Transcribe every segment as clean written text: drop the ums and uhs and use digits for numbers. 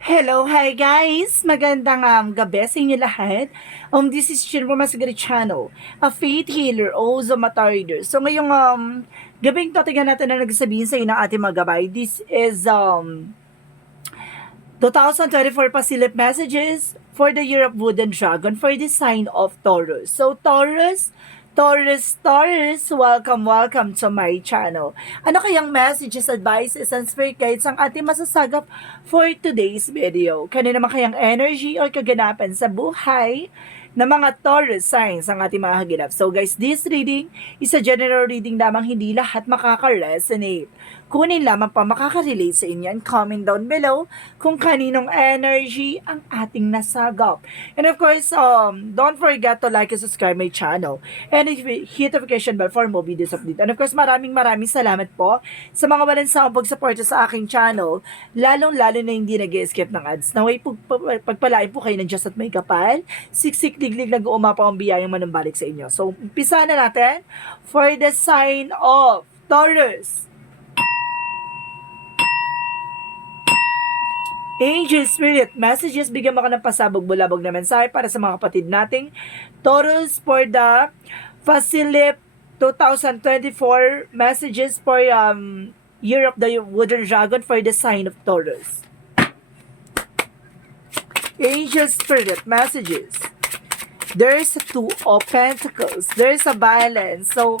Hello, hi guys! Magandang gabi sa inyo lahat. This is Chinro Masagari Channel, a faith healer, also mata reader. So ngayong gabing totigan natin na nagsabihin sa inyo ng ating mga gabay. This is 2024 Pasilip messages for the year of Wooden Dragon for the sign of Taurus. So Taurus, welcome to my channel. Ano kayang messages, advices, and spirit guides ang ating masasagap for today's video? Kano naman kayang energy or kaganapan sa buhay ng mga Taurus signs ang ating mga haginap? So guys, this reading is a general reading lamang, hindi lahat makaka-resonate. Kunin lamang pa makaka-relate sa inyo and comment down below kung kaninong energy ang ating nasagap. And of course, don't forget to like and subscribe my channel and hit notification bell for more videos update. And of course, maraming salamat po sa mga walang sawang pagsuporta sa aking channel, lalong-lalo na hindi nag-escape ng ads. Naway pagpalain po kayo ng Diyos at may kapal, siksik liglig nag-uumapa ang biyayang manumbalik sa inyo. So, umpisa na natin for the sign of Taurus. Angel Spirit Messages, bigyan mo ka ng pasabog-bulabog na mensahe para sa mga kapatid nating Taurus for the Facilip 2024 messages for Year of the Wooden Dragon for the sign of Taurus. Angel Spirit Messages. There's a two of pentacles. There's a balance. So,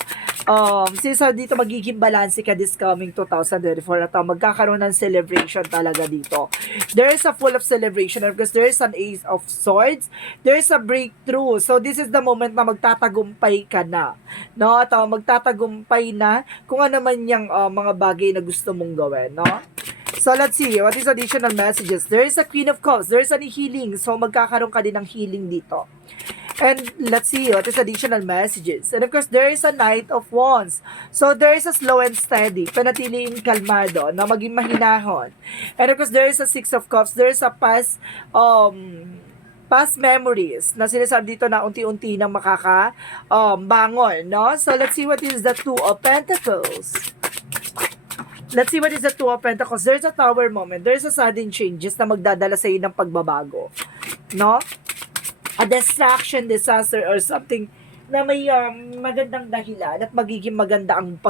since dito magiging balance ka this coming 2024 at magkakaroon ng celebration talaga dito. There's a full of celebration because there's an ace of swords. There's a breakthrough. So, this is the moment na magtatagumpay ka na. No? At magtatagumpay na kung ano man yung mga bagay na gusto mong gawin. No? So, let's see. What is additional messages? There is a Queen of Cups. There is an healing. So, magkakaroon ka din ng healing dito. And let's see what is additional messages. And of course, there is a Knight of Wands. So, there is a slow and steady. Panatiliin kalmado, na maging mahinahon. And of course, there is a Six of Cups. There is a past memories na sinasabi dito na unti-unti nang bangon, no? So, let's see what is the Two of Pentacles. Let's see what is the Two of Pentacles. There's a Tower moment. There's a sudden changes na magdadala sa iyo ng pagbabago, no? A distraction, disaster, or something na may magandang dahilan at magiging maganda ang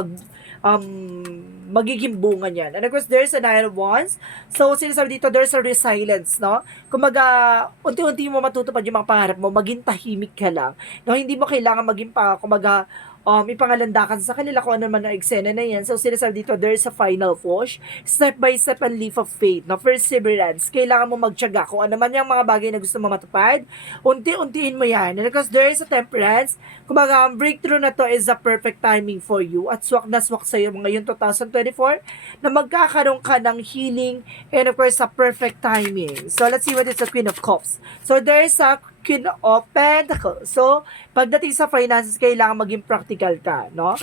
magiging bunga niyan. And of course, there's a Nine of Wands. So, sinasabi dito, there's a resilience, no? Kumaga, unti-unti mo matutupad yung mga pangarap mo, maging tahimik ka lang. No, hindi mo kailangan maging kumaga, ipangalandakan sa kanila kung ano man ang eksena na yan. So, sinasabi dito, there's a final push, step by step and leap of faith, no? Perseverance. Kailangan mo magtiyaga kung ano man yung mga bagay na gusto mo matupad, unti-untiin mo yan. And because there is a temperance, kumbaga, ang breakthrough na to is a perfect timing for you at swak na swak sa'yo ngayon 2024 na magkakaroon ka ng healing and of course, a perfect timing. So, let's see what is the Queen of Cups. So, there is a Queen of Pentacles. So, pagdating sa finances, kailangan maging practical ka, no?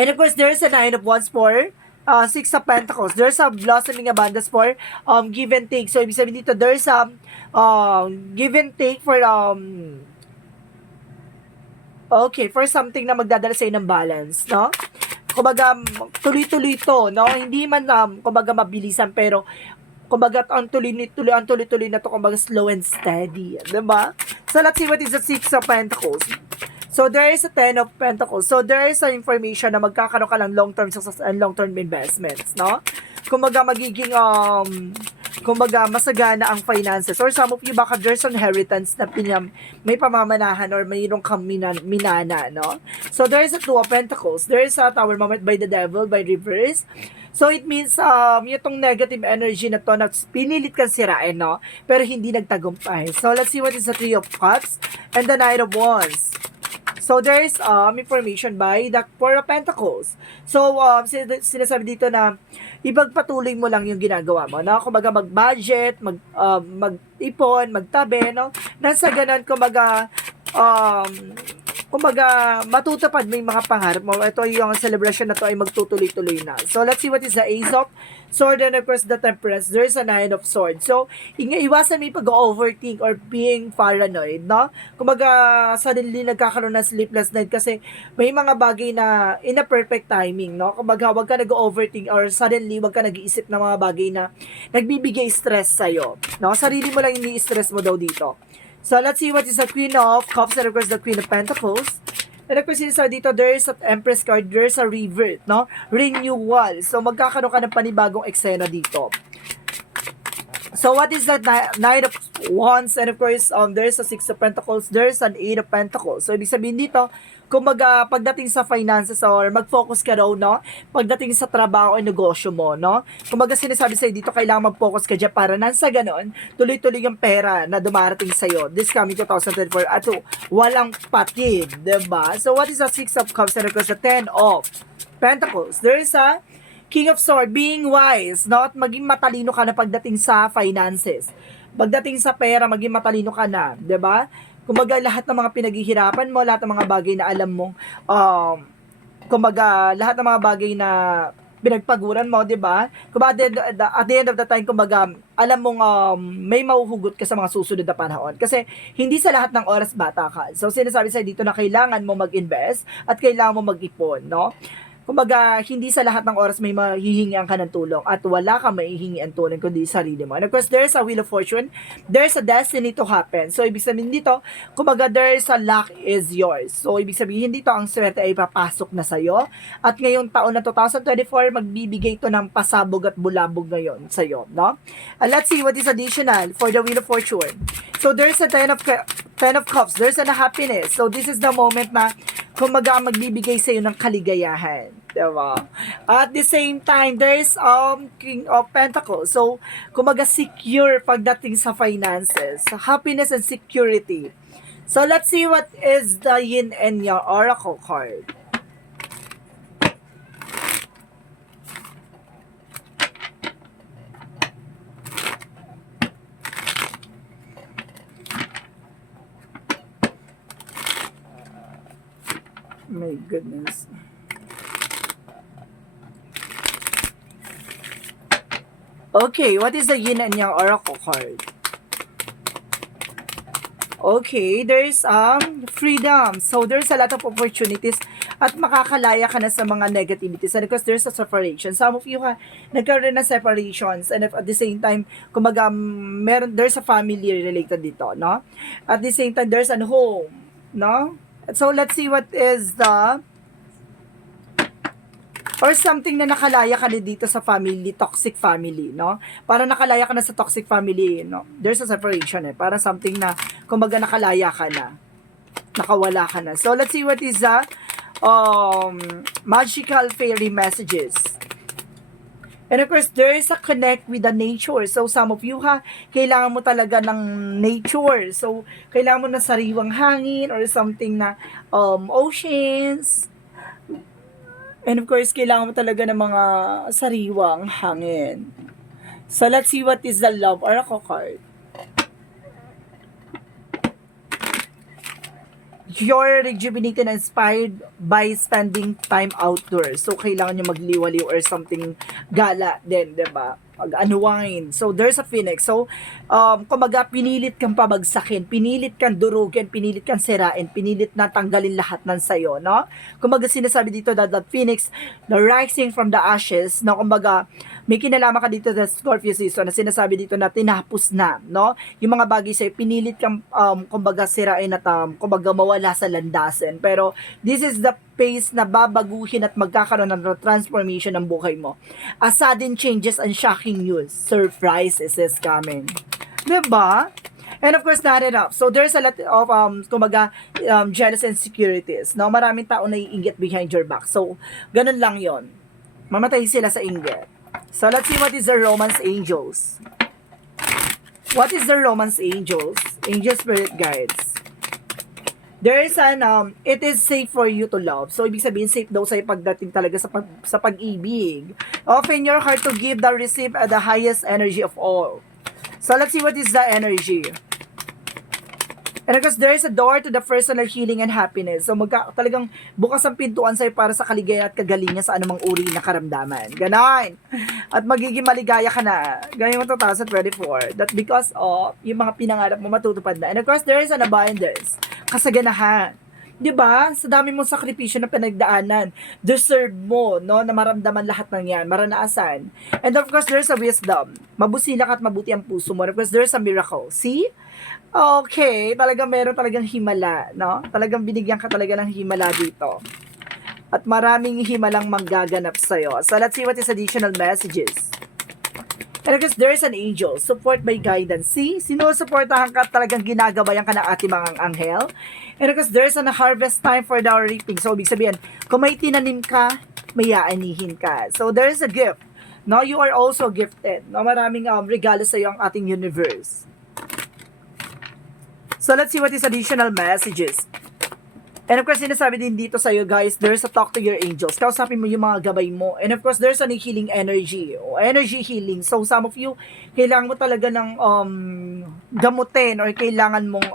And of course, there's a Nine of Wands for Six of Pentacles. There's a blossoming abundance for give and take. So, ibig sabihin dito, there's a give and take for for something na magdadala sa ng balance, no? Kumbaga, tuloy-tuloy to, no? Hindi man, kumbaga, mabilisan, pero kumbaga, ang tuloy-tuloy na to, kumbaga, slow and steady. Diba? So, let's see what is the Six of Pentacles. So, there is a Ten of Pentacles. So, there is an information na magkakaroon ka ng long-term success and long-term investments, no? Kumbaga, magiging, kumbaga, masagana ang finances. Or some of you, baka there's inheritance na may pamamanahan or mayroong kang minana, no? So, there is a Two of Pentacles. There is a Tower moment by the Devil, by reverse. So, it means, itong negative energy na to, na pinilit kang sirain, no? Pero hindi nagtagumpay. So, let's see what is the Three of Cups and the Knight of Wands. So, there is information by the Four of Pentacles. So, sinasabi dito na ipagpatuloy mo lang yung ginagawa mo, no? Kumbaga, mag-budget, mag-ipon, magtabi, no? Nasa ganun, kumbaga, kumbaga, matutupad mo yung mga pangarap mo. Ito yung celebration na to ay magtutuloy-tuloy na. So, let's see what is the Ace of Sword and of course the Temperance. There's a Nine of Swords. So, iwasan mo yung pag-overthink or being paranoid, no? Kumbaga, suddenly nagkakaroon ng sleepless night kasi may mga bagay na in a perfect timing, no? Kumbaga, wag ka nag-overthink or suddenly wag ka nag-iisip ng mga bagay na nagbibigay stress sa'yo, no? Sarili mo lang ini-stress mo daw dito. So, let's see what is the Queen of Cups and of course the Queen of Pentacles. And of course, dito, there's an Empress card, there's a revert, no? Renewal. So, magkakaroon ka ng panibagong eksena dito. So, what is the Knight of Wands? And of course, there's a Six of Pentacles, there's an Eight of Pentacles. So, ibig sabihin dito, kumbaga, pagdating sa finances or mag-focus ka raw, no? Pagdating sa trabaho o negosyo mo, no? Kumbaga, sinasabi sa'yo dito, kailangan mag-focus ka dyan para nang sa ganon, tuloy-tuloy yung pera na dumarating sa'yo this coming 2024 at walang patid, diba? So, what is the Six of Cups and of course the Ten of Pentacles? There is a King of Swords, being wise, no? At maging matalino ka na pagdating sa finances. Pagdating sa pera, maging matalino ka na, diba? Kumbaga, lahat ng mga pinaghihirapan mo, lahat ng mga bagay na alam mong, kumbaga, lahat ng mga bagay na pinagpaguran mo, di ba? Kumbaga, at the end of the time, kumbaga, alam mong may mahuhugot ka sa mga susunod na panahon. Kasi, hindi sa lahat ng oras bata ka. So, sinasabi sa'yo dito na kailangan mo mag-invest at kailangan mo mag-ipon, no? Kumbaga, hindi sa lahat ng oras may mahihingian ka ng tulong at wala ka maihingian tulong kundi sarili mo. And of course, there's a Wheel of Fortune, there's a destiny to happen. So, ibig sabihin dito, kumbaga, there's a luck is yours. So, ibig sabihin dito, ang swerte ay papasok na sa'yo. At ngayong taon na 2024, magbibigay ito ng pasabog at bulabog ngayon sa'yo, no? Let's see what is additional for the Wheel of Fortune. So, there's a Ten of Cups, there's a happiness. So, this is the moment na kumbaga magbibigay sa iyo ng kaligayahan, diba? At the same time, there's King of Pentacles. So, kumbaga secure pagdating sa finances, happiness and security. So, let's see what is the Yin and Yang Oracle card. My goodness. Okay, what is the Yin and Yang Oracle card? Okay, there's freedom. So there's a lot of opportunities at makakalaya ka na sa mga negativities. And because there's a separation. Some of you nagkaroon na separations and at the same time, kumbaga there's a family related dito, no? At the same time, there's a home, no? So, let's see what is the or something na nakalaya ka na dito sa family, toxic family, no? Para nakalaya ka na sa toxic family, no? There's a separation, para something na, kumbaga nakalaya ka na. Nakawala ka na. So, let's see what is the magical fairy messages. And of course, there is a connect with the nature. So, some of you kailangan mo talaga ng nature. So, kailangan mo na sariwang hangin or something na oceans. And of course, kailangan mo talaga ng mga sariwang hangin. So, let's see what is the Love Oracle card. You're rejuvenated and inspired by spending time outdoors. So, kailangan nyo magliwaliw or something gala din, diba? Mag-unwind. So, there's a phoenix. So, kumbaga, pinilit kang pabagsakin, pinilit kang durugin, pinilit kang sirain, pinilit na tanggalin lahat ng sayo, no? Kumbaga, sinasabi dito that the phoenix, the rising from the ashes, no? Kumbaga, may kinalaman ka dito sa Scorpio season na sinasabi dito na tinapos na, no? Yung mga bagay sa'yo, pinilit kang, kumbaga, sirain at, kumbaga, mawala sa landasin. Pero, this is the pace na babaguhin at magkakaroon ng transformation ng buhay mo. A sudden changes and shocking news. Surprises is coming. Diba? And of course, not enough. So, there's a lot of, kumbaga, jealous insecurities. No? Maraming tao na iinggit behind your back. So, ganun lang yon. Mamatay sila sa inggit. So, let's see what is the Romance Angels. What is the Romance Angels? Angel Spirit Guides. There is it is safe for you to love. So, ibig sabihin, safe daw sa'yo pagdating talaga sa pag-ibig. Open your heart to give the receive at the highest energy of all. So, let's see what is the energy. And of course, there is a door to the personal healing and happiness. So, talagang bukas ang pintuan sa'yo para sa kaligayahan at kagalingan sa anumang uri na karamdaman. Ganon. At magiging maligaya ka na. Ganyan yung 2024. That because of yung mga pinangarap mo matutupad na. And of course, there is an abundance. Kasaganahan. 'Di ba? Sa dami mong sakripisyo na pinagdaanan, deserve mo, no, na maramdaman lahat ng 'yan, maranasan. And of course, there's a wisdom. Mabusila ka at mabuti ang puso mo. And of course, there's a miracle. See? Okay, talagang meron talagang himala, no? Talagang binigyan ka talaga ng himala dito. At maraming himalang manggaganap sa'yo. So, let's see what is additional messages. And because there is an angel, support by guidance. See, sinusuportahan ka, talagang ginagabayan ka ng ating mga anghel. And because there is a harvest time for the reaping. So, ibig sabihin, kung may tinanim ka, may aanihin ka. So, there is a gift. No, you are also gifted. No, maraming regalo sa iyo ang ating universe. So, let's see what is additional messages. And of course, sinasabi din dito sa iyo, guys, there's a talk to your angels. Kausapin mo yung mga gabay mo. And of course, there's a healing energy. O energy healing. So, some of you, kailangan mo talaga ng gamutin or kailangan mong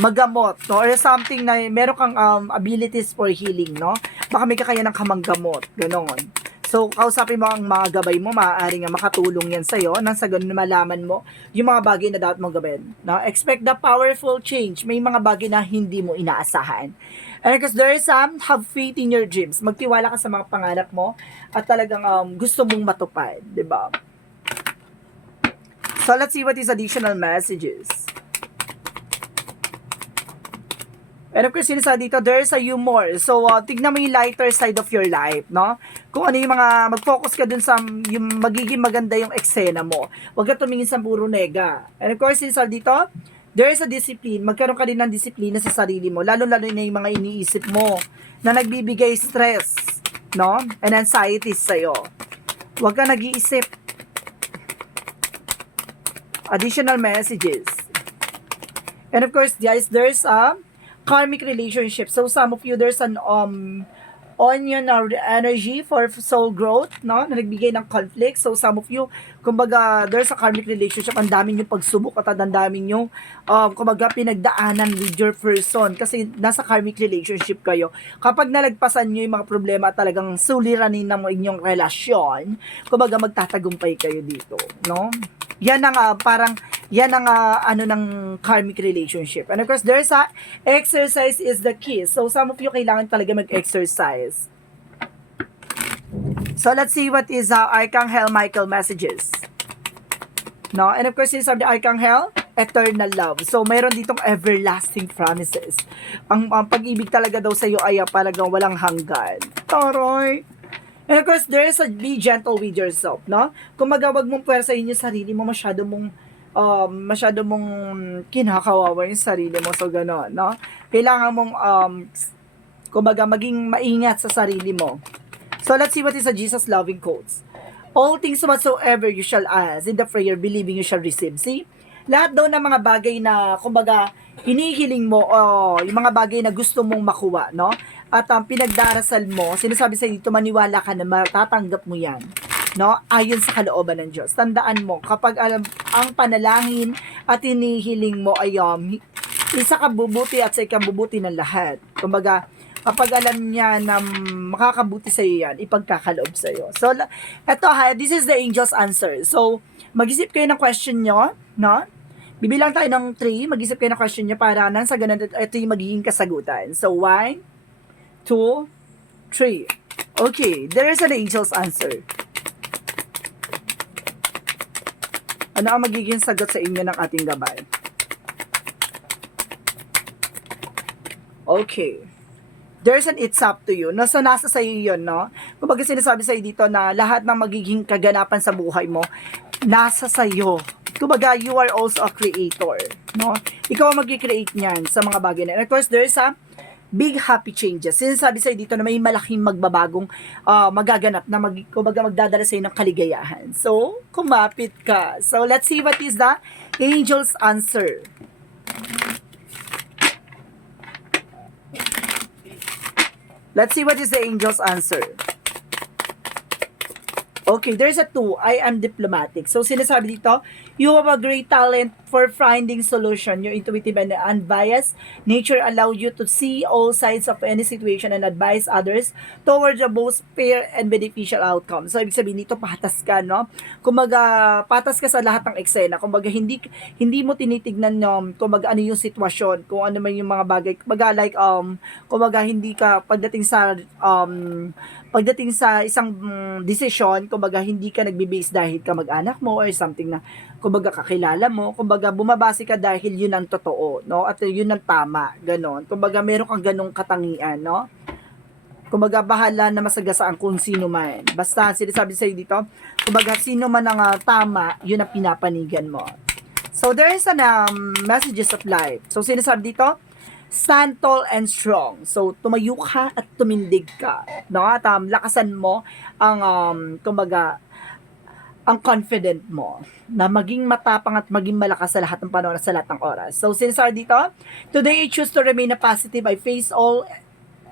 magamot. No? Or something na meron kang abilities for healing. No? Baka may kakaya ng kamanggamot. Ganon. So, kausapin mo ang mga gabay mo, maaari nga makatulong yan sa'yo nang sa ganun malaman mo yung mga bagay na dapat mong gawin. No? Expect the powerful change. May mga bagay na hindi mo inaasahan. And because there is have faith in your dreams. Magtiwala ka sa mga pangarap mo at talagang gusto mong matupad. Diba? So, let's see what is additional messages. And of course, sinasabi dito, there's a humor. So, tignan mo yung lighter side of your life, no? Kung ano yung mga, mag-focus ka dun sa yung magiging maganda yung eksena mo. Huwag ka tumingin sa puro nega. And of course, sinasabi dito, there is a discipline. Magkaroon ka din ng disiplina sa sarili mo. Lalo-lalo na yung mga iniisip mo na nagbibigay stress, no? And anxieties sa'yo. Huwag ka nag-iisip. Additional messages. And of course, guys, there's a karmic relationship. So, some of you, there's an onion energy for soul growth, no? Na nagbigay ng conflict. So, some of you, kumbaga, there's a karmic relationship. Ang daming yung pagsubok at ang daming yung, kumbaga, pinagdaanan with your person. Kasi, nasa karmic relationship kayo. Kapag nalagpasan nyo yung mga problema at talagang suliranin ng inyong relasyon, kumbaga, magtatagumpay kayo dito, no? Yan ang parang yan ang ano ng karmic relationship. And of course, there's a exercise is the key. So some of you kailangan talaga mag-exercise. So let's see what is Archangel Michael messages. No, and of course, sabi ni Archangel, eternal love. So mayroon ditong everlasting promises. Ang pag-ibig talaga daw sa iyo ay talagang walang hanggan. Toroy. And of course, there is a be gentle with yourself, no? Kung magawag mong puwersahin yung sarili mo, masyado mong kinakawawa yung sarili mo. So, gano'n, no? Kailangan mong, kumbaga, maging maingat sa sarili mo. So, let's see what is a Jesus loving quotes. All things whatsoever you shall ask in the prayer, believing you shall receive. See? Lahat daw ng mga bagay na, kumbaga, hinihiling mo, yung mga bagay na gusto mong makuha, no? At pinagdarasal mo, sinasabi sa dito, maniwala ka na matatanggap mo yan, no? Ayon sa kalooban ng Diyos. Tandaan mo, kapag ang panalangin at hinihiling mo ay isa kabubuti at sa ikabubuti ng lahat. Kumbaga, kapag alam niya na makakabuti sa iyo yan, ipagkakaloob sa iyo. So, eto this is the angel's answer. So, mag-isip kayo ng question nyo, no? Bibilang tayo ng 3, mag-isip kayo ng question nyo para nang sa ganun, ito yung magiging kasagutan. So, 1, 2, 3. Okay, there is an angel's answer. Ano ang magiging sagot sa inyo ng ating gabay? Okay. There's an it's up to you. Nasa sa iyo yun, no? Kumbaga sinasabi sa iyo dito na lahat ng magiging kaganapan sa buhay mo, nasa sa iyo. Kumbaga, you are also a creator, no? Ikaw ang mag-create niyan sa mga bagay na. And of course, there's a big happy changes. Sinasabi sa'yo dito na may malaking magbabagong magaganap na kumbaga magdadala sa'yo ng kaligayahan. So, kumapit ka. So, let's see what is the angel's answer. Let's see what is the angel's answer. Okay, there's a 2. I am diplomatic. So, sinasabi dito, you have a great talent for finding solution. Your intuitive and unbiased nature allow you to see all sides of any situation and advise others towards the most fair and beneficial outcome. So, ibig sabihin dito, patas ka, no? Kumbaga, patas ka sa lahat ng eksena. Kumbaga, hindi mo tinitignan, kumbaga, ano yung sitwasyon, kung ano man yung mga bagay. Kumbaga, like, kumbaga, hindi ka, pagdating sa isang desisyon, kumbaga hindi ka nagbe-base dahil ka mag-anak mo or something na kumbaga kakilala mo, kumbaga bumabase ka dahil yun ang totoo, no? At yun ang tama, ganon. Kumbaga meron kang ganong katangian, no? Kumbaga bahala na masagasaan kung sino man. Basta sinasabi sa'yo dito, kumbaga sino man ang tama, yun ang pinapanigan mo. So there is an messages of life. So sinasabi dito, stand tall and strong. So, tumayo ka at tumindig ka. No? At lakasan mo ang, kumbaga, ang confident mo na maging matapang at maging malakas sa lahat ng panahon at sa lahat ng oras. So, sinasabi dito, today I choose to remain a positive. I face all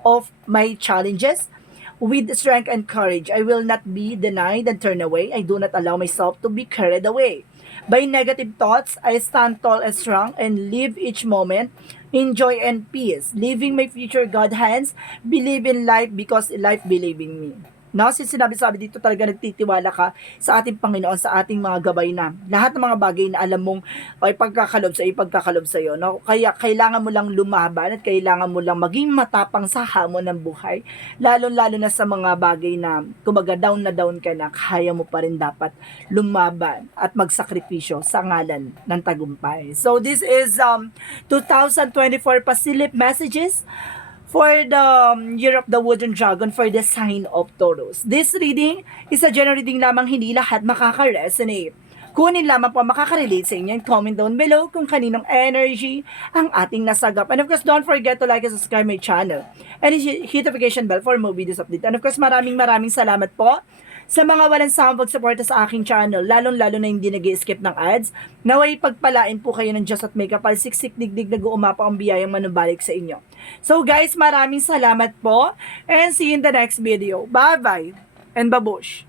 of my challenges with strength and courage. I will not be denied and turn away. I do not allow myself to be carried away by negative thoughts. I stand tall and strong and live each moment in joy and peace. Leaving my future God hands, believe in life because life believe in me. No, since sabi dito talaga nagtitiwala ka sa ating Panginoon, sa ating mga gabay na lahat ng mga bagay na alam mong ay pagkakalob sa iyo, no? Kaya kailangan mo lang lumaban at kailangan mo lang maging matapang sa hamon ng buhay, lalo na sa mga bagay na kumbaga down na down ka na, kaya mo pa rin dapat lumaban at magsakripisyo sa ngalan ng tagumpay. So this is 2024 Pasilip messages for the Year of the Wooden Dragon for the sign of Taurus. This reading is a general reading lamang, hindi lahat makaka-resonate. Kunin lamang po makaka-relate sa inyo and comment down below kung kaninong energy ang ating nasagap. And of course, don't forget to like and subscribe my channel. And hit notification bell for more videos update. And of course, maraming salamat po sa mga walang sawang pagsuporta sa aking channel, lalong-lalo na hindi nag-skip ng ads. Naway pagpalain po kayo ng Diyos at may kapal siksik digdig nag-uumapa ang biyayang manubalik sa inyo. So guys, maraming salamat po and see you in the next video. Bye-bye and babush!